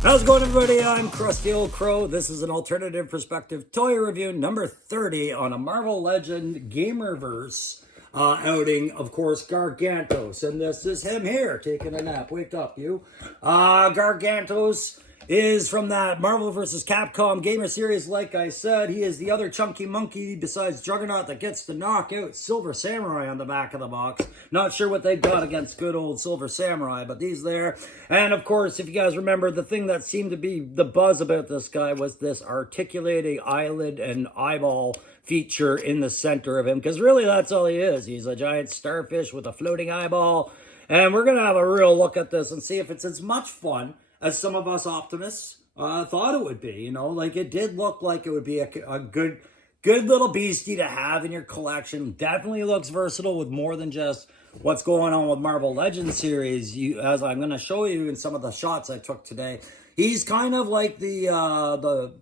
How's it going, everybody? I'm Krusty Old Crow. This is an alternative perspective toy review number 30 on a Marvel Legend Gamerverse outing, of course, Gargantos. And this is him here taking a nap. Wake up, you. Gargantos is from that Marvel vs. Capcom gamer series. Like I said, he is the other chunky monkey besides Juggernaut that gets to knock out Silver Samurai on the back of the box. Not sure what they've got against good old Silver Samurai, but he's there. And of course, if you guys remember, the thing that seemed to be the buzz about this guy was this articulating eyelid and eyeball feature in the center of him, because really that's all he is. He's a giant starfish with a floating eyeball. And we're going to have a real look at this and see if it's as much fun as some of us optimists thought it would be. You know, like, it did look like it would be a good little beastie to have in your collection. Definitely looks versatile with more than just what's going on with Marvel Legends series. As I'm going to show you in some of the shots I took today, he's kind of like the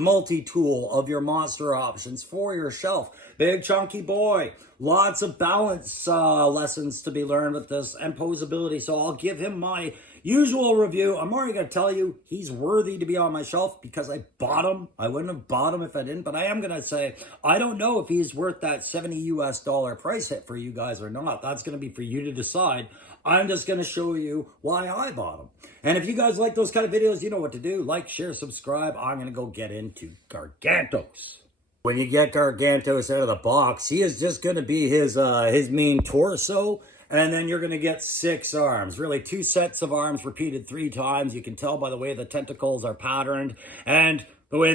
multi-tool of your monster options for your shelf. Big chunky boy. Lots of balance lessons to be learned with this, and posability. So I'll give him my usual review. I'm already going to tell you he's worthy to be on my shelf because I bought him. I wouldn't have bought him if I didn't, but I am going to say I don't know if he's worth that $70 price hit for you guys or not. That's going to be for you to decide. I'm just going to show you why I bought him. And if you guys like those kind of videos, you know what to do. Like, share, subscribe. I'm going to go get into Gargantos. When you get Gargantos out of the box, he is just going to be his main torso. And then you're going to get 6 arms, really 2 sets of arms repeated 3 times. You can tell by the way the tentacles are patterned and the way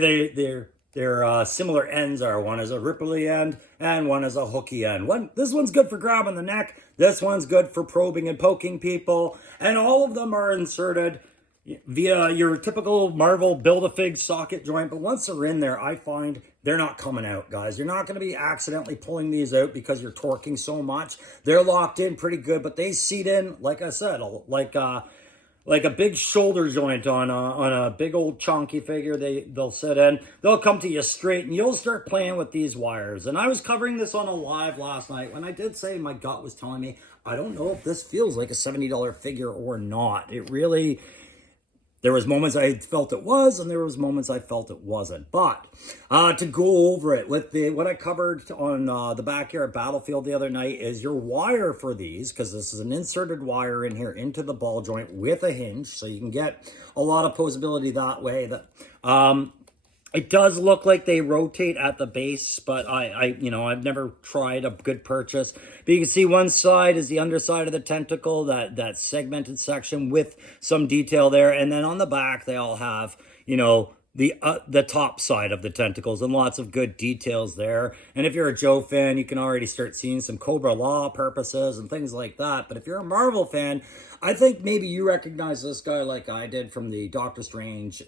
their similar ends are. One is a ripply end and one is a hooky end. This one's good for grabbing the neck. This one's good for probing and poking people. And all of them are inserted via your typical Marvel Build-A-Fig socket joint. But once they're in there, I find they're not coming out, guys. You're not going to be accidentally pulling these out because you're torquing so much. They're locked in pretty good, but they seat in, like I said, like a big shoulder joint on a big old chunky figure. They'll sit in. They'll come to you straight, and you'll start playing with these wires. And I was covering this on a live last night when I did say my gut was telling me, I don't know if this feels like a $70 figure or not. It really... There was moments I felt it was, and there was moments I felt it wasn't. But to go over it, with what I covered on the Backyard Battlefield the other night is your wire for these, because this is an inserted wire in here into the ball joint with a hinge, so you can get a lot of posability that way. It does look like they rotate at the base, but I've never tried a good purchase. But you can see one side is the underside of the tentacle, that segmented section with some detail there. And then on the back, they all have, the top side of the tentacles and lots of good details there. And if you're a Joe fan, you can already start seeing some Cobra Law purposes and things like that. But if you're a Marvel fan, I think maybe you recognize this guy like I did from the Doctor Strange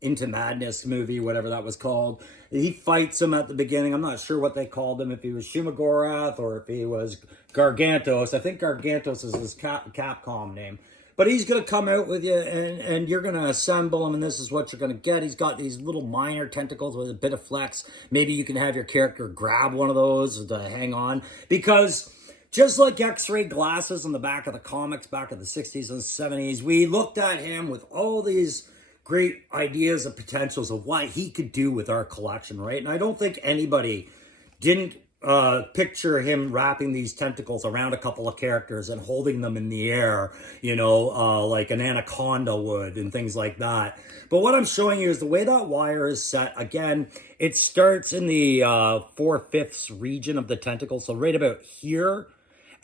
Into Madness movie, whatever that was called. He fights him at the beginning. I'm not sure what they called him, if he was Shumagorath or if he was Gargantos. I think Gargantos is his Capcom name. But he's going to come out with you, and you're going to assemble him, and this is what you're going to get. He's got these little minor tentacles with a bit of flex. Maybe you can have your character grab one of those to hang on, because just like X-ray glasses on the back of the comics back in the 60s and 70s, we looked at him with all these great ideas and potentials of what he could do with our collection, right? And I don't think anybody didn't picture him wrapping these tentacles around a couple of characters and holding them in the air, like an anaconda would and things like that. But what I'm showing you is the way that wire is set. Again, it starts in the 4/5 region of the tentacle, so right about here.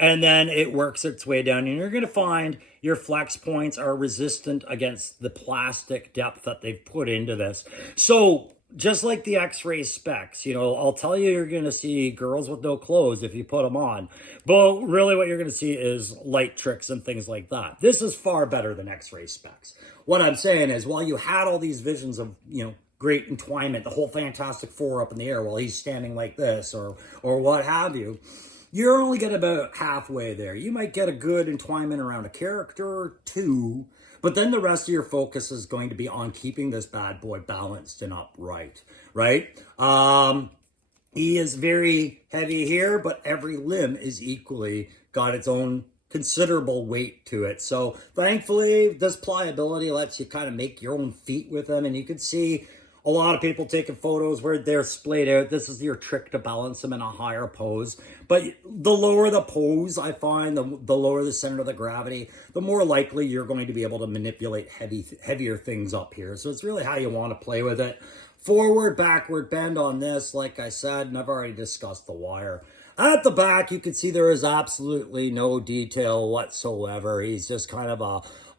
And then it works its way down, and you're going to find your flex points are resistant against the plastic depth that they've put into this. So just like the X-ray specs, you know, I'll tell you, you're going to see girls with no clothes if you put them on. But really what you're going to see is light tricks and things like that. This is far better than X-ray specs. What I'm saying is, while you had all these visions of, you know, great entwinement, the whole Fantastic Four up in the air while he's standing like this, or what have you, you're only get about halfway there. You might get a good entwinement around a character or two, but then the rest of your focus is going to be on keeping this bad boy balanced and upright, right? He is very heavy here, but every limb is equally got its own considerable weight to it. So thankfully, this pliability lets you kind of make your own feet with them, and you can see a lot of people taking photos where they're splayed out. This is your trick to balance them in a higher pose. But the lower the pose, I find, the lower the center of the gravity, the more likely you're going to be able to manipulate heavier things up here. So it's really how you want to play with it. Forward, backward bend on this, like I said, and I've already discussed the wire. At the back, you can see there is absolutely no detail whatsoever. He's just kind of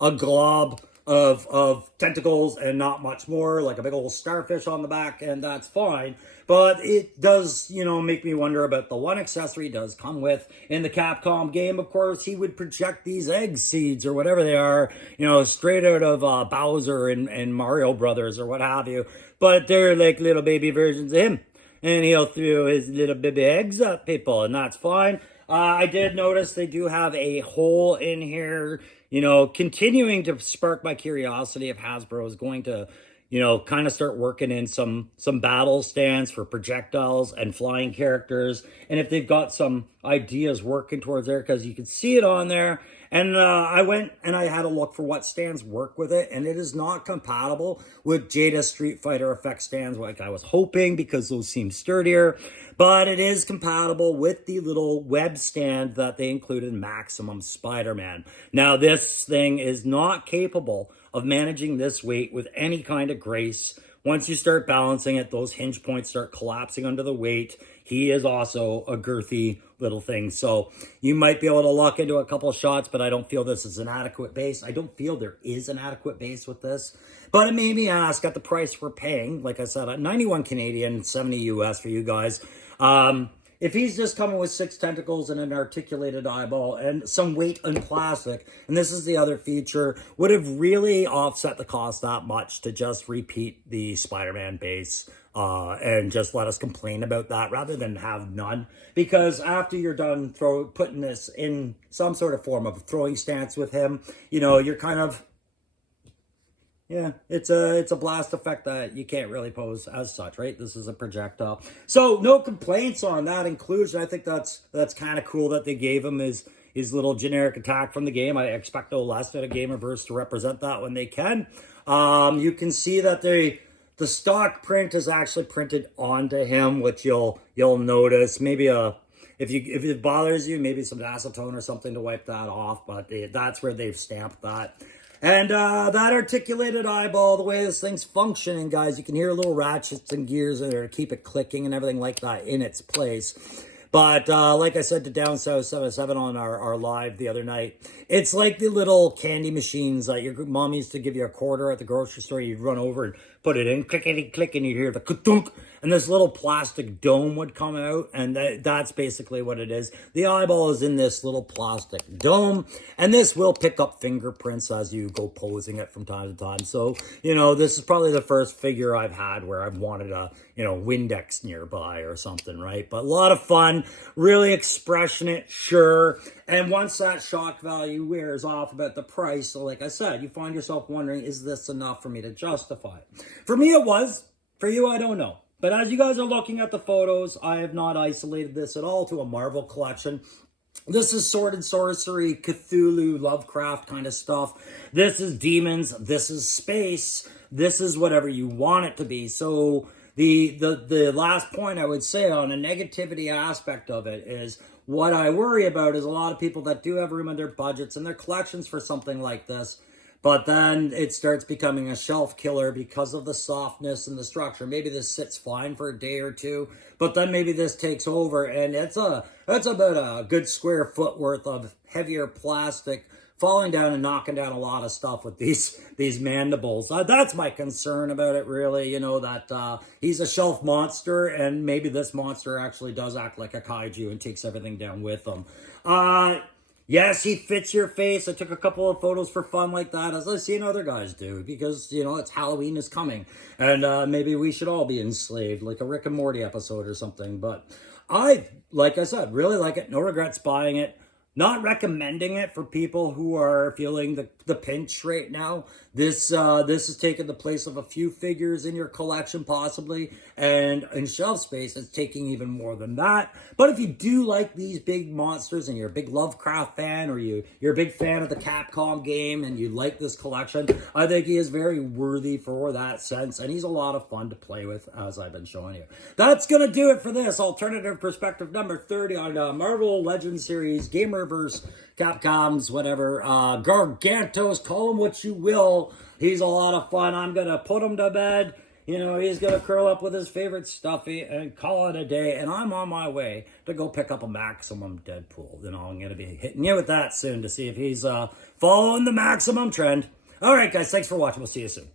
a glob of tentacles and not much more, like a big old starfish on the back, and that's fine. But it does, you know, make me wonder about the one accessory he does come with. In the Capcom game, of course, he would project these egg seeds or whatever they are, you know, straight out of Bowser and Mario Brothers or what have you. But they're like little baby versions of him. And he'll throw his little baby eggs at people, and that's fine. I did notice they do have a hole in here, you know, continuing to spark my curiosity if Hasbro is going to, you know, kind of start working in some battle stands for projectiles and flying characters. And if they've got some ideas working towards there, because you can see it on there. And I went and I had a look for what stands work with it, and it is not compatible with Jada Street Fighter effect stands like I was hoping, because those seem sturdier. But it is compatible with the little web stand that they included in Maximum Spider-Man. Now, this thing is not capable of managing this weight with any kind of grace. Once you start balancing it, those hinge points start collapsing under the weight. He is also a girthy little thing. So you might be able to lock into a couple shots, but I don't feel this is an adequate base. I don't feel there is an adequate base with this. But it made me ask, at the price we're paying, like I said, at 91 Canadian, 70 US for you guys, if he's just coming with 6 tentacles and an articulated eyeball and some weight and plastic, and this is the other feature, would have really offset the cost that much to just repeat the Spider-Man base and just let us complain about that rather than have none. Because after you're done putting this in some sort of form of throwing stance with him, you know, you're kind of, yeah, it's a blast effect that you can't really pose as such, right? This is a projectile. So no complaints on that inclusion. I think that's kind of cool that they gave him his little generic attack from the game. I expect no less out of Gamerverse to represent that when they can. You can see that the stock print is actually printed onto him, which you'll notice. Maybe if it bothers you, maybe some acetone or something to wipe that off, but that's where they've stamped that. And that articulated eyeball, the way this thing's functioning, guys, you can hear little ratchets and gears in there to keep it clicking and everything like that in its place. But like I said to Down South 77 on our live the other night, it's like the little candy machines that your mom used to give you a quarter at the grocery store. You'd run over and put it in, clickety-click, and you'd hear the ka-dunk, and this little plastic dome would come out, and that's basically what it is. The eyeball is in this little plastic dome, and this will pick up fingerprints as you go posing it from time to time. So, you know, this is probably the first figure I've had where I've wanted a, you know, Windex nearby or something, right? But a lot of fun, really expressionate, sure. And once that shock value wears off about the price, so like I said, you find yourself wondering, is this enough for me to justify it? For me, it was. For you, I don't know. But as you guys are looking at the photos, I have not isolated this at all to a Marvel collection. This is sword and sorcery, Cthulhu, Lovecraft kind of stuff. This is demons. This is space. This is whatever you want it to be. So the last point I would say on a negativity aspect of it is, what I worry about is a lot of people that do have room in their budgets and their collections for something like this, but then it starts becoming a shelf killer because of the softness and the structure. Maybe this sits fine for a day or two, but then maybe this takes over, and that's about a good square foot worth of heavier plastic falling down and knocking down a lot of stuff with these mandibles. That's my concern about it, really. You know, that he's a shelf monster, and maybe this monster actually does act like a kaiju and takes everything down with him. Yes, he fits your face. I took a couple of photos for fun like that, as I've seen other guys do, because, you know, it's Halloween is coming, and maybe we should all be enslaved, like a Rick and Morty episode or something. But like I said, really like it. No regrets buying it. Not recommending it for people who are feeling the pinch right now. This is taking the place of a few figures in your collection, possibly, and in shelf space, it's taking even more than that. But if you do like these big monsters and you're a big Lovecraft fan, or you're a big fan of the Capcom game and you like this collection, I think he is very worthy for that sense, and he's a lot of fun to play with, as I've been showing you. That's gonna do it for this alternative perspective number 30 on Marvel Legends series, Gamerverse, Capcom's, whatever, Gargantos, call him what you will. He's a lot of fun. I'm going to put him to bed. You know, he's going to curl up with his favorite stuffy and call it a day. And I'm on my way to go pick up a Maximum Deadpool. You know, I'm going to be hitting you with that soon to see if he's following the Maximum trend. All right, guys, thanks for watching. We'll see you soon.